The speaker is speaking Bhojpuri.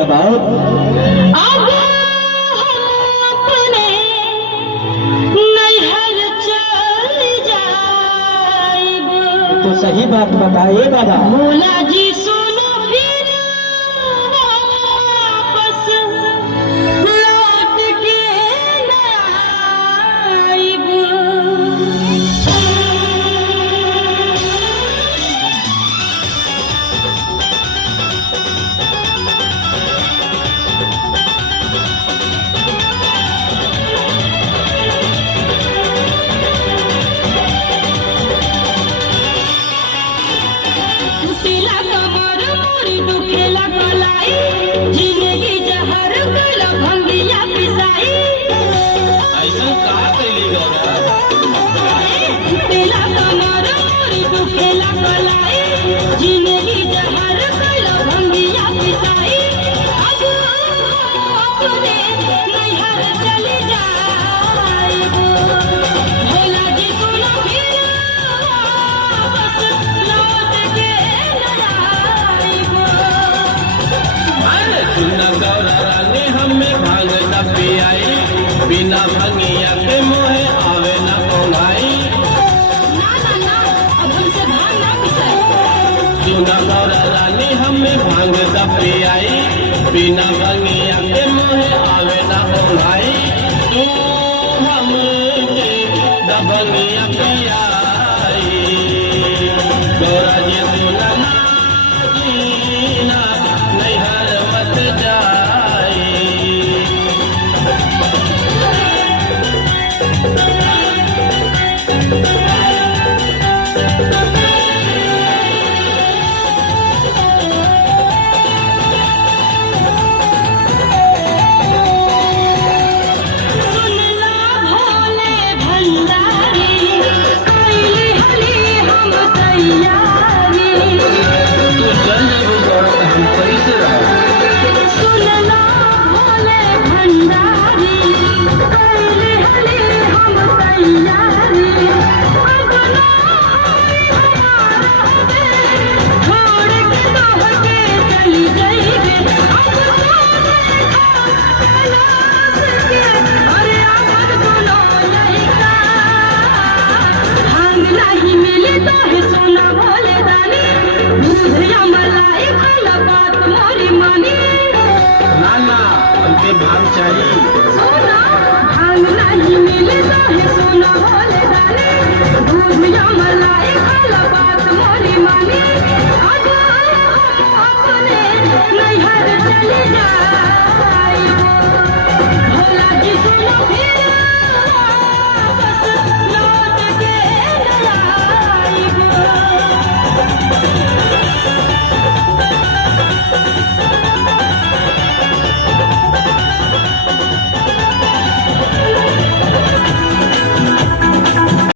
कब आओ? अब हम अपने नैहर चल जाएब। तो सही बात बताइए बाबा। भोला जी सुनो फिर वापस लौट के न आइब। टूटेला कमर मोरी दुखेला कलाई, जिंदगी जहर गल भंगिया पिसाई। ऐसा कहा कैली गौरा? टूटेला कमर मोरी दुखेला कलाई, जिंदगी जहर गल भंगिया पिसाई। अब अपने नैहर चली जाइब। भोला जी सुनो फिर वापस लौट के न आइब। अरे सुना गौरा रानी हमें भांग न पियाई, बिना भंगिया के मोहे आवे न कोंगाई। ना ना ना, अब हमसे भांग ना पिसाई। सुना गौरा रानी हमें भांग न पियाई, बिना भंगिया